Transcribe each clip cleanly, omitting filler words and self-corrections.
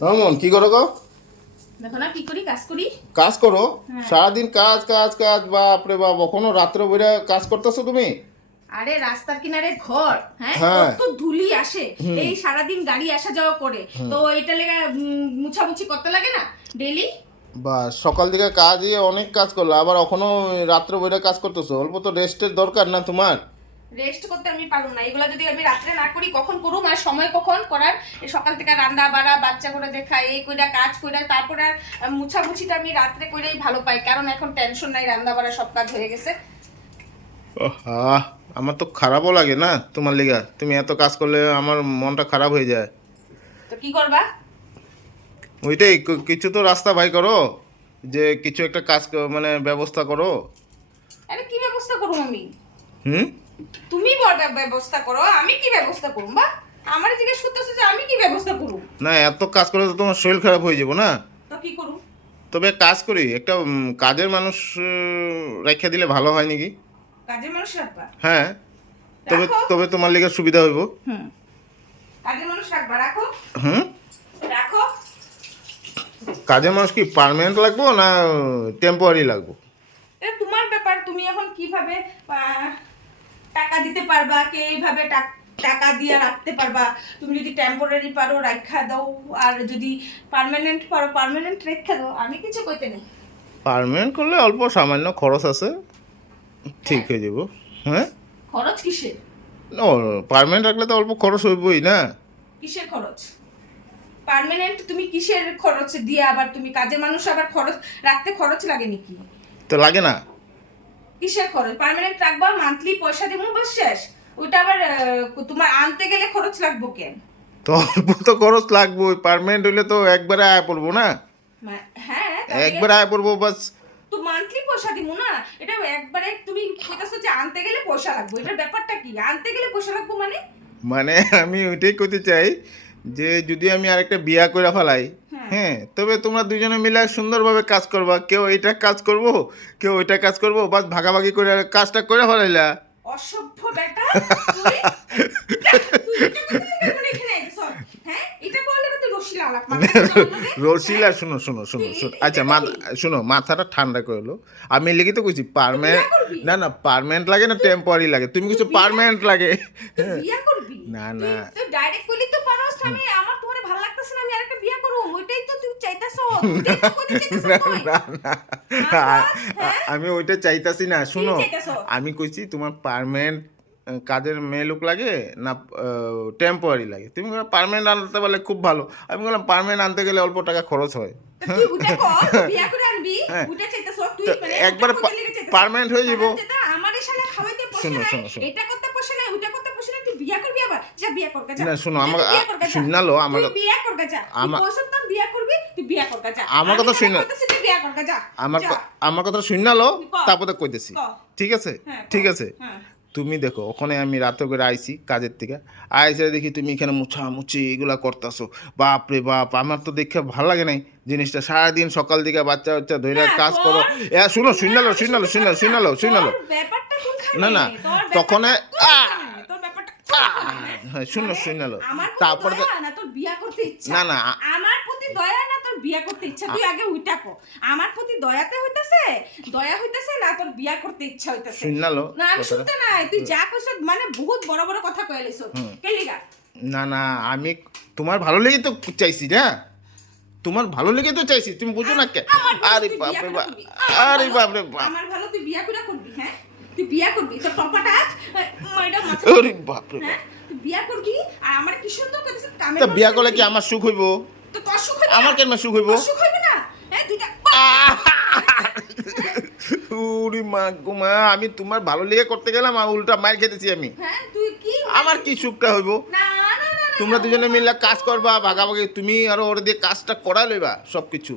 মন কি করো গো? দেখো না কি করি, কাজ করি। কাজ করো? হ্যাঁ। সারাদিন কাজ কাজ কাজ, বাপরে বাপ, কখনো রাত্রে বইরা কাজ করতেছো তুমি? আরে রাস্তার কিনারে ঘর, হ্যাঁ, হ্যাঁ। কত ধুলি আসে। এই সারাদিন গাড়ি আসা যাওয়া করে, তো এটা লেগে মুছামুছি করতে লাগে না ডেলি। বা সকাল দিকে কাজই অনেক কাজ করলো, আবার এখনো রাত্রে বইরা কাজ করতেছো। অল্প তো রেস্টের দরকার না তোমার? রেস্ট করতে আমি পারবো না, এগুলো যদি আমি রাত্রে না করি কখন করুম, আর সময় কখন করার? এই সকাল থেকে রান্না বাড়া, বাচ্চা করে দেখা, এই কইরা কাজ কইরা, তারপরে আর মুছামুছিটা আমি রাত্রে কইরাই ভালো পাই, কারণ এখন টেনশন নাই, রান্না বাড়া সব কাজ হয়ে গেছে। আহ, আমার তো খারাপও লাগে না তোমার লিগা। তুমি এত কাজ করলে আমার মনটা খারাপ হয়ে যায়। তো কি করবা? ওইটাই, কিছু তো রাস্তা বাই করো, যে কিছু একটা কাজ মানে ব্যবস্থা করো। আরে কি ব্যবস্থা করুম আমি? হুম। তুমি বড় ব্যবস্থা করো, আমি কি ব্যবস্থা করুম? বা আমার জিজ্ঞেস করতেছো যে আমি কি ব্যবস্থা করুম? না, এত কাজ করলে তো তোমার শরীর খারাপ হয়ে যাবো না? তো কি করুম? তবে কাজ করি, একটা কাজের মানুষ রেখে দিলে ভালো হয় নাকি? কাজের মানুষ রাখবা? হ্যাঁ। তবে রাখো। তবে তোমার লিগে সুবিধা হইব। হুম, কাজের মানুষ রাখবা, রাখো। হুম। রাখো। কাজের মানুষ কি পার্মানেন্ট লাগবো না টেম্পোরারি লাগবো? এটা তোমার ব্যাপার, তুমি এখন কিভাবে আহ, টাকা দিতে পারবা, কে এইভাবে টাকা দিয়ে রাখতে পারবা। তুমি যদি টেম্পোরারি পারো রাখা দাও, আর যদি পার্মানেন্ট পারো পার্মানেন্ট রেখে দাও, আমি কিছু কইতে নেই। পার্মানেন্ট করলে অল্প সামান্য খরচ আছে, ঠিক হয়ে যাব। হ্যাঁ। খরচ কিসের? ও, পার্মানেন্ট রাখলে তো অল্প খরচ হইবই না? কিসের খরচ? পার্মানেন্ট তুমি কিসের খরচ দিয়ে, আবার তুমি কাজের মানুষ, আবার খরচ রাখতে খরচ লাগে নাকি? তো লাগে না? কিসের খরচ? পার্মানেন্ট রাখবা, মান্থলি পয়সা দিব, বাস শেষ। ওইটা আবার তোমার আনতে গেলে খরচ লাগবো কেন? তো অল্প তো খরচ লাগবোই, পার্মানেন্ট হইলে তো একবারে আয় পড়বো না? হ্যাঁ, তাহলে একবারে আয় পড়বো বাস। তো মান্থলি পয়সা দিব না, এটা একবারে তুমি কইতাছো যে আনতে গেলে পয়সা লাগবে, এটার ব্যাপারটা কি? আনতে গেলে পয়সা লাগবে মানে? মানে আমি ওইটাই করতে চাই, যে যদি আমি আরেকটা বিয়া করে ফেলাই, হ্যাঁ। হ্যাঁ, তবে তোমরা দুজনে মিলে সুন্দরভাবে কাজ করবা। কেউ এইটা কাজ করবো, কেউ ওইটা কাজ করবো, বাস ভাগাভাগি করে কাজটা করে ফেলাইলা। অসভ্য বেটা তুই। তুই এটা করতে মানে এখানে আইছস? হ্যাঁ, এটা বললে তুই রসিলা আলাপ মারছিস আমার লগে? রসিলা, শুনো শুনো শুনো তুই শুনো, এটা আচ্ছা করবি? শুনো, মাথাটা ঠান্ডা করে লো। আমি লিখি তো কইছি বিয়া পার্মানেন্ট। করবি? না না, পার্মানেন্ট লাগে না টেম্পোরারি লাগে? তুমি কিছু বিয়া- পার্মানেন্ট লাগে। তুই বিয়া করবি? না তুই না। তুই ডাইরেক্ট কইলি তো পারস, আমি আমার তোমারে ভালো লাগতেছে না, আমি আরেকটা বিয়া করব, ওইটাই তো তুই চাইতাছ, ওইটাই তো কইতে চাইতাছ না তুই। না না, হ্যাঁ, আমি ওইটা চাইতাছি না, কি শুনো। চাইতাছ? আমি কইছি তোমার পার্মানেন্ট কাজের মেয়ে লোক লাগে না টেম্পোরারি লাগে? তুমি পার্মানেন্ট আনতে পারলে খুব ভালো। আমি বললাম পার্মানেন্ট আনতে গেলে অল্প টাকা খরচ হয়। তো তুই ওটা কর, তুই বিয়া করে আনবি, হ্যাঁ। ওটা চাইতাছ তুই, তো মানে একবারে ওটা কইতে লেগে চাইতাছ পার্মানেন্ট হয়ে যাব। আমারে শালা খাওয়াইতে পয়সা শোনো নাই, শোনো শোনো, এটা করতে পয়সা নাই, ওটা করতে পয়সা নাই, তুই বিয়া করবি আবার? যা বিয়া কর যা। না শোনো, যা, আমার তুই বিয়া কর যা। শুনালো আমার তুই বিয়া কর যা। তুই আমার কইছ তো বিয়া করবি, তুই বিয়া কর যা। আমার কথা শুনে, তুই বিয়া কর যা। আমার যা। আমার কথা শুনালো, তুই কর। তারপরে কইতেছি। কর। ঠিক আছে? হ্যাঁ, কর। ঠিক আছে। হ্যাঁ। তুমি দেখো, ওখানে আমি রাতে করে আইছি কাজের থেকে, আইসে দেখি তুমি এখানে মুছামুছি এগুলা করতেছো। বাপ রে বাপ, আমার তো দেখে ভালো লাগে নাই জিনিসটা। সারাদিন সকাল দিকে বাচ্চা বাচ্চা ধরে না, কাজ করো। এ শুনো, শুনালো আমি শুনালো শুনতে শুনালো শুনালো পারছি শুনালো। তোর ব্যাপারটা কোনখানে? না না, তোর তখন ব্যাপারটা কোনখানে? তোর ব্যাপারটা কোনখানে? হ্যাঁ, শুনো মানে শুনালো। আমার প্রতি তারপরে দয়া না তোর বিয়া করতে ইচ্ছা? না না, আমার প্রতি দয়া না তোর বিয়া করতে ইচ্ছা? তুই আগে উইটা কো, আমার প্রতি দয়াতে হইতাছে, দয়া হইতাছে না তোর বিয়া করতে ইচ্ছা হইতাছে? শুনালো না আমি শুনতে নাই, তুই যা কইছ মানে বহুত বড় বড় কথা কইয়া লইছ। কেলিগা? না না, আমি তোমার ভালো লেগে তো চাইছি না, তোমার ভালো লেগে তো চাইছি, তুমি বুঝো না কে? আমার ভালো আরে তুই বাপ বিয়া রে করে বাপ, করবি। আরে বাপ রে বাপ, আমার ভালো তুই বিয়া করে করবি, হ্যাঁ? তুই বিয়া করবি, তোর টপাটা মাইডা মাথা। আরে বাপ রে হ্যাঁ, বাপ। তুই বিয়া করবি আর আমার কি সুন্দর কইছিস কামে। তা বিয়া করলে কি আমার সুখ হইব? তো তোর সুখ হইবে আমার না? কেন সুখ হইব? তোর সুখ হইবে না? হ্যাঁ, দুইটা উরি মা গো মা, আমি তোমার ভালো লেগে করতে গেলাম আর উল্টা মার খেতেছি আমি। হ্যাঁ, তুই কি? আমার কি সুখটা হইব? না না না না, তোমরা না, দুজনে ও মিলে কথা কাজ না। করবা ভাগাভাগি, তুমি আরো ওর দিয়ে কাজটা করা লইবা সব কিছু।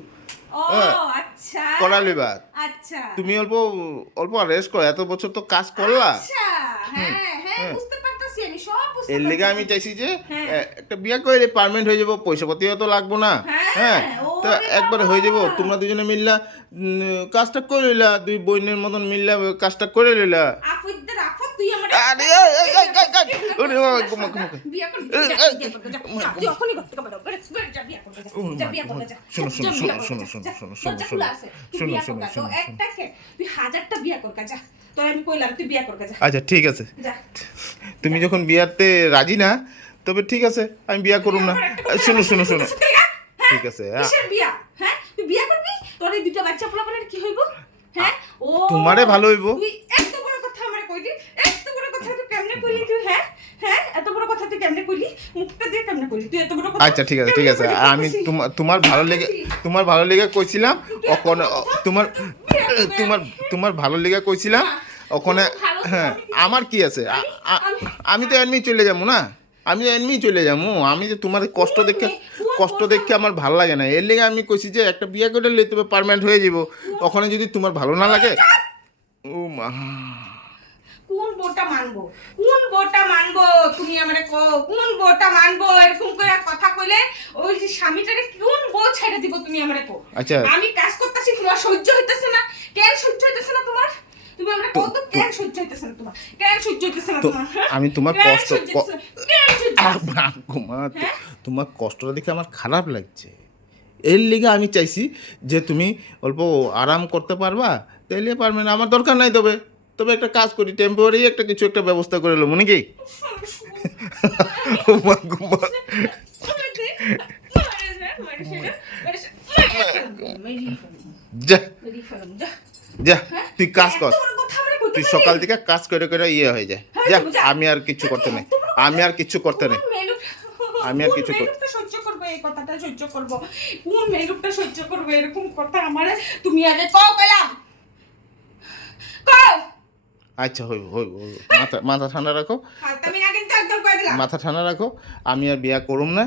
ও হ্যাঁ, আচ্ছা। করা লইবা। আচ্ছা। তুমি অল্প অল্প রেস্ট করো, এত বছর তো কাজ করলা। আচ্ছা, হ্যাঁ হ্যাঁ, হ্যাঁ। বুঝতে পারতাছি, আমি সব বুঝতে এর লেগে আমি পারতাছি। চাইছি যে হ্যাঁ। একটা বিয়া করে পার্মানেন্ট হয়ে যাবো, পয়সা পাতিও তো লাগবো না। হ্যাঁ, হ্যাঁ, তো ওরে একবারে হয়ে যাবো। বাবা। তোমরা দুজনে মিললা কাজটা করে লইলা, দুই বোনের মতন মিললা কাজটা করে লইলা। আফুদ্দের আফত তুই আমার আরে এই ওরে বাবা, ঘুমা, ঘুমা। বিয়া করবি এই, যা, এই, বিয়া করবি, যা। তুই এখনই করতে পারবি না। যা বিয়া করবি, যা। যা বিয়া করবি, যা। শোনো, শোনো, যা বিয়া করবি, শোনো, যা। শোনো, যা। শোনো, দরজা শোনো, খোলা আছে। তুই শোনো, বিয়া শোনো, করগা। তো শোনো, একটা কে? তুই 1000টা বিয়া করগা, যা। তোর আমি কইলাম তুই বিয়া করগা, যা। আচ্ছা ঠিক আছে, যা। তুমি যখন বিয়াতে রাজি না, তবে ঠিক আছে, আমি বিয়া করুম না। আমার একটা কথা শোনো, শোনো, বলতে শোনো, শুনতে লাগা? হ্যাঁ? ঠিক আছে, কিসের বিয়া? হ্যাঁ? তুই বিয়া করবি? তোর এই দুটো বাচ্চা পোলাপানের কি হইব? হ্যাঁ? ও তোমারে ভালো হইব। তুই এত বড় কথা আমারে কইলি? এত বড় কথা তুই কেমনে কইলি তুই, হ্যাঁ? হ্যাঁ? এত বড় কথা তুই কেমনে কইলি? মুখটা দিয়ে কেমনে কইলি? তুই এত বড় কথা আচ্ছা ঠিক আছে, ঠিক আছে, কেমনে কইলি? আমি কইছি? তোমার ভালো লেগে কইছিলাম, ওখানে তোমার তোমার ভালো লেগে কইছিলাম ওখানে। হ্যাঁ, আমার কি আছে, আমি তো এমনি চলে যাবো না, আমি তো এমনি চলে যাবো। আমি যে তোমার কষ্ট দেখে আমার ভালো লাগে না, এর লেগে আমি কইছি যে একটা বিয়ে করে নিলে তবে পার্মানেন্ট হয়ে যাব। ওখানে যদি তোমার ভালো না লাগে, ও মা, কোন বউটা মানবো? কোন বউটা মানবো? তুমি আমারে কও, কোন বউটা মানবো? এরকম করে কথা কইলে ওই যে স্বামীটাকে কোন বউ ছেড়ে দিব তুমি আমারে কও? আচ্ছা। আমি কাজ করতেছি, তোমার সহ্য হইতেছে না? কেন সহ্য হইতেছে না তোমার? তুমি আমারে কও তো কেন সহ্য হইতেছে না তোমার? কেন সহ্য হইতেছে না তোমার? হ্যাঁ? আমি তোমার কেন কষ্ট সহ্য হইতেছে না? কেন সহ্য হইতেছে না? হ্যাঁ? তোমার কষ্টটা দেখে আমার খারাপ লাগছে। এর লিগে আমি চাইছি যে তুমি অল্প আরাম করতে পারবা, তাইলে পারবে না, আমার দরকার নাই। তবে তবে একটা কাজ করি, টেম্পোরারি একটা কিছু একটা ব্যবস্থা করে নেবো নাকি? ও মা গো মা। যা যা, তুই কাজ কর, তুই সকাল থেকে কাজ করে করে ইয়ে হয়ে যায়। যা, আমি আর কিছু করতে নেই, আমি আর কিছু করতে নেই, আমি আর কিছু করতে। সহ্য করবো এই কথাটা, সহ্য করবো? কোন মেয়েটা সহ্য করবে এরকম কথা আমারে? তুমি আগে কও পেলাম, কও। আচ্ছা হইব হইব হইব। মাথা ঠান্ডা রাখো, আমি না কিন্তু একদম কই দিলাম। মাথা ঠান্ডা রাখো। আমি আর বিয়া করুম না।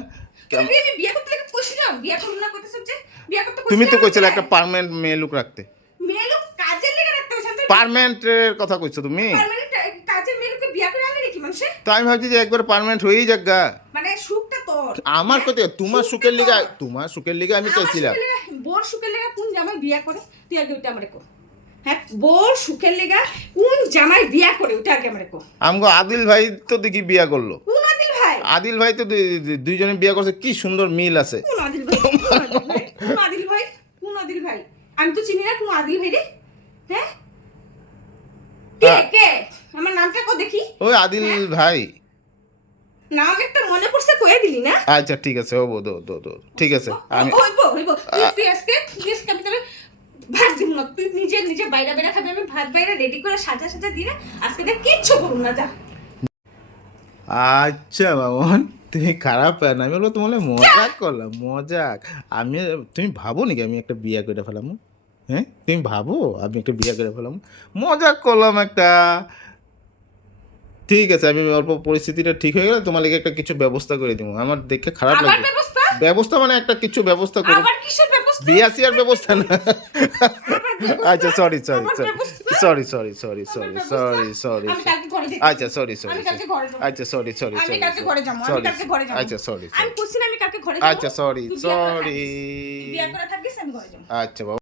আমি বিয়ে করতে লাগে কইছিলাম, বিয়ে করব না কইতেছ যে বিয়ে করতে তুমি তো কইছিলাম। কইছিলে একটা পার্মানেন্ট মেয়ে লোক রাখতে, মেয়ে লোক কাজের লেগে রাখতে হইছে। পার্মানেন্টের কথা কইছো তুমি। পার্মানেন্ট কাজের মেয়ে লোককে বিয়ে করে আনলে নাকি মানুষে? তো আমি ভাবছি যে একবার পার্মানেন্ট হয়েই যাক গা। মানে সুখটা তোর, আমার কথা, তোমার সুখের লিগে আমি চাইছিলাম। বোর সুখের লেগে কোন জামাই বিয়ে করে? তুই আগে ওইটা আমারে কো। হ্যাঁ, বোর সুখের লেগে কোন জামাই বিয়ে করে ওইটা আগে আমারে কো। আমগো আদিল ভাই তো দেখি বিয়া করলো। কোন আদিল ভাই? আদিল ভাই তো দুইজনে বিয়া করছে, কি সুন্দর মিল আছে। কোন আদিল ভাই? কোন আদিল ভাই? কোন আদিল ভাই? কোন আদিল ভাই? আমি তো চিনি না কোন আদিল ভাই রে। হ্যাঁ, কে কে? আমার নামটা কো দেখি। ওই আদিল ভাই। নাম একটা মনে পড়ছে, কইয়া দিলি না? আচ্ছা ঠিক আছে, হবো দো ঠিক আছে। আমি হইব তুই আজকে আমি তবে ভাত দিব না। তুই নিজে বাইরে বাইরে খাবি, আমি ভাত বাইরে রেডি করে সাজা দিলে আজকে দেখ কিচ্ছু করুন না, যা। আচ্ছা মামন, তুমি খারাপ না, আমি বলবো তোমার মজাক করলাম, মজাক। আমি, তুমি ভাবো নাকি আমি একটা বিয়া করে ফেলাম? হ্যাঁ, তুমি ভাবো আমি একটা বিয়া করে ফেলাম? মজাক করলাম একটা। ঠিক আছে, আমি অল্প পরিস্থিতিটা ঠিক হয়ে গেলে তোমার লেগে একটা কিছু ব্যবস্থা করে দিব। আমার দেখে খারাপ আবার লাগে। ব্যবস্থা? ব্যবস্থা মানে একটা কিছু ব্যবস্থা করো। আবার কিসের ব্যবস্থা? বিয়া সিয়ার ব্যবস্থা না। আবার ব্যবস্থা? আচ্ছা সরি আবার ব্যবস্থা? সরি আমি কালকে ঘরে যেতে আচ্ছা সরি আমি কালকে ঘরে যাবো। আচ্ছা সরি আমি কালকে ঘরে যাবো, আমি কালকে ঘরে যাবো। আচ্ছা সরি আমি কইছি না আমি কালকে ঘরে যাবো। আচ্ছা সরি তুই বিয়ে করে থাকিস, তুই বিয়ে করে থাকিস, আমি ঘরে যাবো। আচ্ছা বাবা।